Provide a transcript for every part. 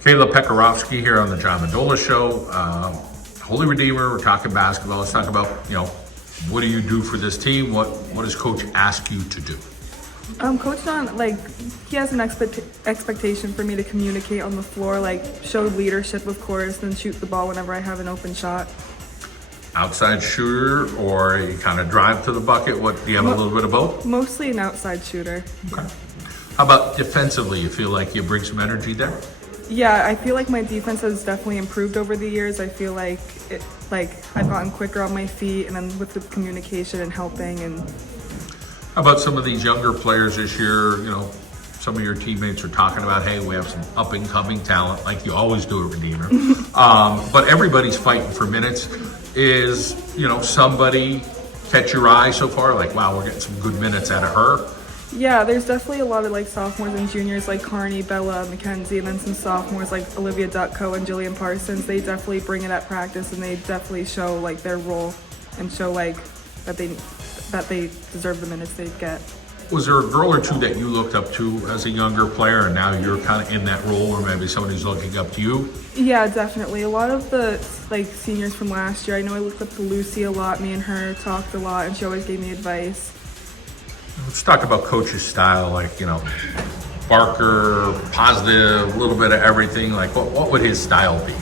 Kayla Pekarovsky here on the Mendola show. Holy Redeemer, we're talking basketball. Let's talk about, what do you do for this team? What does coach ask you to do? Coach Don, he has an expectation for me to communicate on the floor, show leadership, of course, and shoot the ball whenever I have an open shot. Outside shooter, or you kind of drive to the bucket? What do you have a little bit of both? Mostly an outside shooter. Okay. How about defensively? You feel like you bring some energy there? Yeah, I feel like my defense has definitely improved over the years. I feel like I've gotten quicker on my feet, and then with the communication and helping. And how about some of these younger players this year? Some of your teammates are talking about, hey, we have some up and coming talent, like you always do at Redeemer. But everybody's fighting for minutes. Is somebody catch your eye so far? Like, wow, we're getting some good minutes out of her. Yeah, there's definitely a lot of sophomores and juniors like Carney, Bella, Mackenzie, and then some sophomores like Olivia Dutko and Jillian Parsons. They definitely bring it at practice, and they definitely show their role and show that they deserve the minutes they get. Was there a girl or two that you looked up to as a younger player, and now you're kind of in that role, or maybe somebody's looking up to you? Yeah, definitely. A lot of the seniors from last year, I know I looked up to Lucy a lot. Me and her talked a lot, and she always gave me advice. Let's talk about coach's style, Barker, positive, a little bit of everything. What would his style be?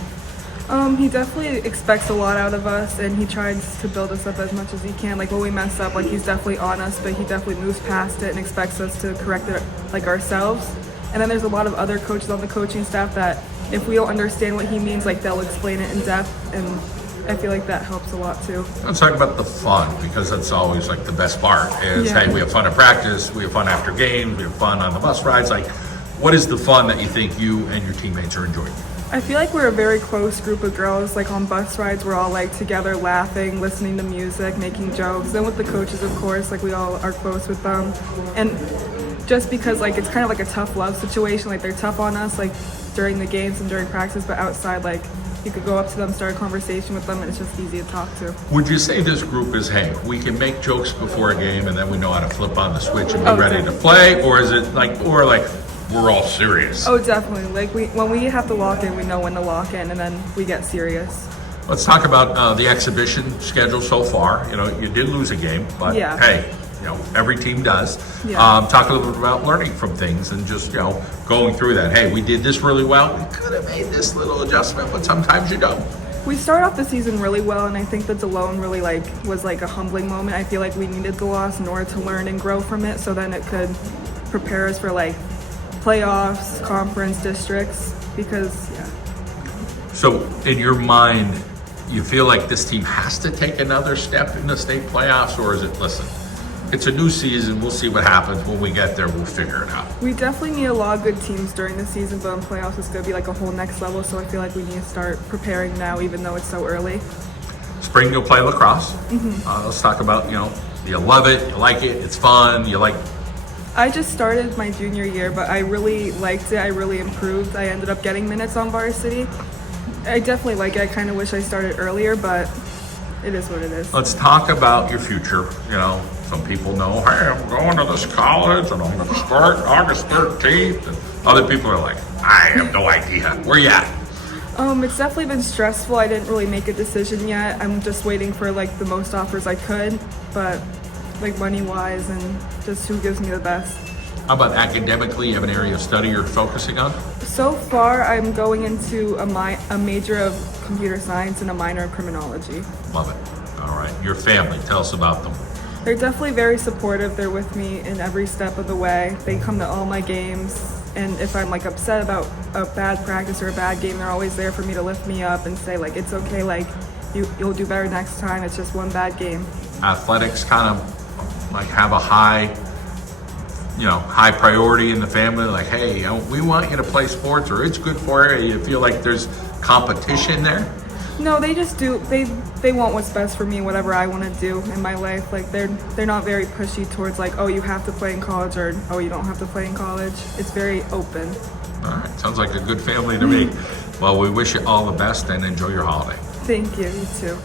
He definitely expects a lot out of us, and he tries to build us up as much as he can. When we mess up, he's definitely on us, but he definitely moves past it and expects us to correct it ourselves. And then there's a lot of other coaches on the coaching staff that if we don't understand what he means, they'll explain it in depth, and I feel like that helps a lot too. Let's talk about the fun, because that's always the best part is, yeah. Hey, we have fun at practice, we have fun after games, we have fun on the bus rides. What is the fun that you think you and your teammates are enjoying? I feel like we're a very close group of girls. On bus rides, we're all together laughing, listening to music, making jokes. Then with the coaches, of course, we all are close with them. And just because it's kind of a tough love situation, they're tough on us during the games and during practice, but outside you could go up to them, start a conversation with them, and it's just easy to talk to. Would you say this group is, hey, we can make jokes before a game and then we know how to flip on the switch and be ready to play? Or is it we're all serious? Oh, definitely. When we have to lock in, we know when to lock in, and then we get serious. Let's talk about the exhibition schedule so far. You did lose a game, but yeah. Hey, every team does. Yeah. Talk a little bit about learning from things and just, going through that. Hey, we did this really well. We could have made this little adjustment, but sometimes you don't. We start off the season really well, and I think that Delone really was a humbling moment. I feel like we needed the loss in order to learn and grow from it, so then it could prepare us for playoffs, conference, districts, because yeah. So in your mind, you feel like this team has to take another step in the state playoffs, or is it, listen, it's a new season, we'll see what happens. When we get there, we'll figure it out. We definitely need a lot of good teams during the season, but in playoffs it's going to be a whole next level, so I feel like we need to start preparing now, even though it's so early. Spring, you'll play lacrosse. Let's talk about, you love it, you like it, it's fun, I just started my junior year, but I really liked it. I really improved. I ended up getting minutes on varsity. I definitely like it. I kind of wish I started earlier, but it is what it is. Let's talk about your future. Some people know, hey, I'm going to this college and I'm going to start August 13th. And other people are like, I have no idea. Where you at? It's definitely been stressful. I didn't really make a decision yet. I'm just waiting for the most offers I could, but money-wise and just who gives me the best. How about academically? You have an area of study you're focusing on? So far, I'm going into a major of computer science and a minor of criminology. Love it. All right. Your family, tell us about them. They're definitely very supportive. They're with me in every step of the way. They come to all my games, and if I'm upset about a bad practice or a bad game, they're always there for me to lift me up and say it's okay, you'll do better next time. It's just one bad game. Athletics kind of have a high priority in the family, hey, we want you to play sports, or it's good for you. You feel like there's competition there? No, they just do. They want what's best for me, whatever I want to do in my life. They're not very pushy towards oh, you have to play in college, or oh, you don't have to play in college. It's very open. All right, sounds like a good family to me. Well, we wish you all the best and enjoy your holiday. Thank you. You too.